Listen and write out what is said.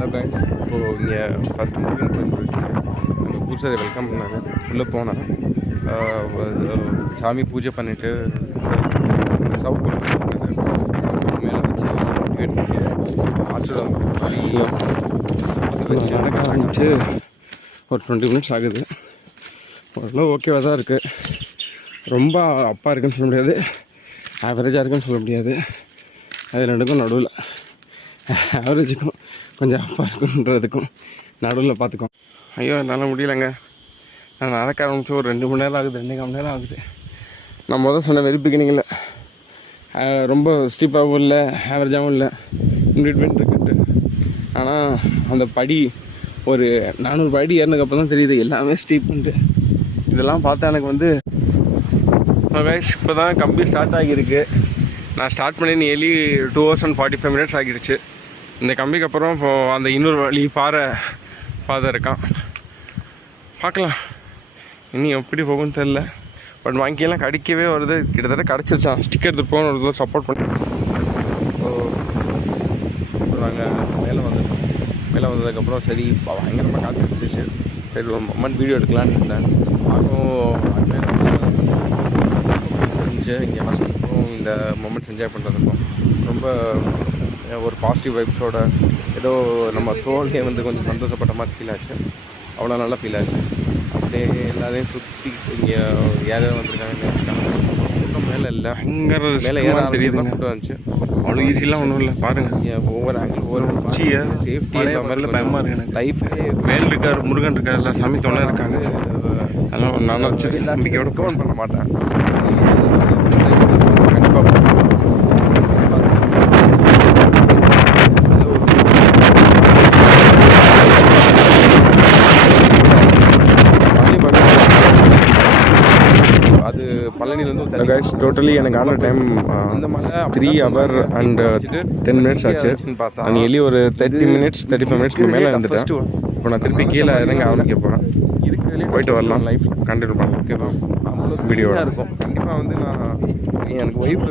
Hello guys, இப்போது இங்கே first Murugan கோயில் போயிடுச்சு. அங்கே பூசாரி வெல்கம் பண்ணாங்க. உள்ளே போனால் சாமி பூஜை பண்ணிவிட்டு சவுக்கு மேலே வச்சு வெயிட் பண்ணி ஆசீர்வாதம் வச்சு நடக்க ஆரம்பிச்சு ஒரு 20 மினிட்ஸ் ஆகுது. ஓரளவு ஓகேவாக தான் இருக்குது. ரொம்ப அப்பா இருக்குன்னு சொல்ல முடியாது, ஆவரேஜாக இருக்குன்னு சொல்ல முடியாது. அது ரெண்டுக்கும் நடுவில், ஆவரேஜுக்கும் கொஞ்சம் அப்பா இருக்குன்றதுக்கும் நடுவில் பார்த்துக்கோம். ஐயோ என்னால் முடியலைங்க. நான் நடக்க ஆரம்பிச்சு ஒரு 2 மணி நேரம் ஆகுது, 2 மணி நேரம் ஆகுது. நான் முதல் சொன்ன வெரி பிகினிங்கில் ரொம்ப ஸ்டீப்பாகவும் இல்லை, ஆவரேஜாகவும் இல்லை, இன்பிட்வீன் இருக்குன்ட்டு. ஆனால் அந்த படி ஒரு 400 படி ஏறினதுக்கப்புறம் தான் தெரியுது எல்லாமே ஸ்டீப்புன்ட்டு. இதெல்லாம் பார்த்தா எனக்கு கைஸ் இப்போ தான் கம்பி ஸ்டார்ட் ஆகியிருக்கு. நான் ஸ்டார்ட் பண்ணி நியர்லி 2 hours and 45 minutes ஆகிடுச்சு. இந்த கம்பிக்கு அப்புறம் இப்போது அந்த இன்னொரு வழி பாதை இருக்கான், பார்க்கலாம் இன்னும் எப்படி போகும்னு தெரில. பட் வாங்கியெல்லாம் கடிக்கவே வருது, கிட்டத்தட்ட கிடச்சிருச்சான். ஸ்டிக்கர் எடுத்து போகணும், ஒரு சப்போர்ட் பண்ணி. நாங்கள் மேலே வந்ததுக்கப்புறம் சரி பயங்கரமாக காற்று அடிச்சிச்சு. சரி ஒரு மொமெண்ட் வீடியோ எடுக்கலான்னு இருந்தேன். பார்க்கவும் இருந்துச்சு. இங்கே வரதுக்கும் இந்த மொமெண்ட்ஸ் என்ஜாய் பண்ணுறதுக்கும் ரொம்ப ஒரு பாசிட்டிவ் வைப்ஸோட ஏதோ நம்ம சோல்லே கொஞ்சம் சந்தோஷப்பட்ட மாதிரி ஃபீல் ஆச்சு. அவ்வளோ நல்லா ஃபீல் ஆச்சு. அப்படியே எல்லாரையும் சுற்றி இங்கே யாரும் வந்திருக்காங்க. கூட்டம் மேலே இல்லை, அங்கிறது மேலே ஏற தெரியுது. கூட்டம் வந்துச்சு. அவ்வளோ ஈஸிலாம் ஒன்றும் இல்லை. பாருங்கள், இங்கே ஒவ்வொரு ஆங்கிள் ஒவ்வொரு உச்சியை சேஃப்டி மாதிரிலாம் பயமாக இருக்குது எனக்கு. லைஃபே மேல் இருக்கார், முருகன் இருக்கார், எல்லாம் சாமி தொண்டை இருக்காங்க. அதெல்லாம் நான் வச்சுட்டு நம்பிக்கையோட ஃபோன் பண்ண மாட்டேன். கண்டிப்பாக அது பழனிலேருந்து கைஸ் டோட்டலி எனக்கு ஆன டைம் அந்த மலை 3 hours and 10 minutes ஆச்சு. நான் எல்லி ஒரு 30 minutes 35 minutes மேலே இருந்துட்டேன். இப்போ நான் திருப்பி கீழே இறங்க ஆரம்பிக்க போகிறேன். போயிட்டு வரலாம், லைஃப் கண்டினியூ பண்ணலாம். ஓகேவா? வீடியோ இருக்கும் கண்டிப்பாக. நான் எனக்கு ஒய்ஃப்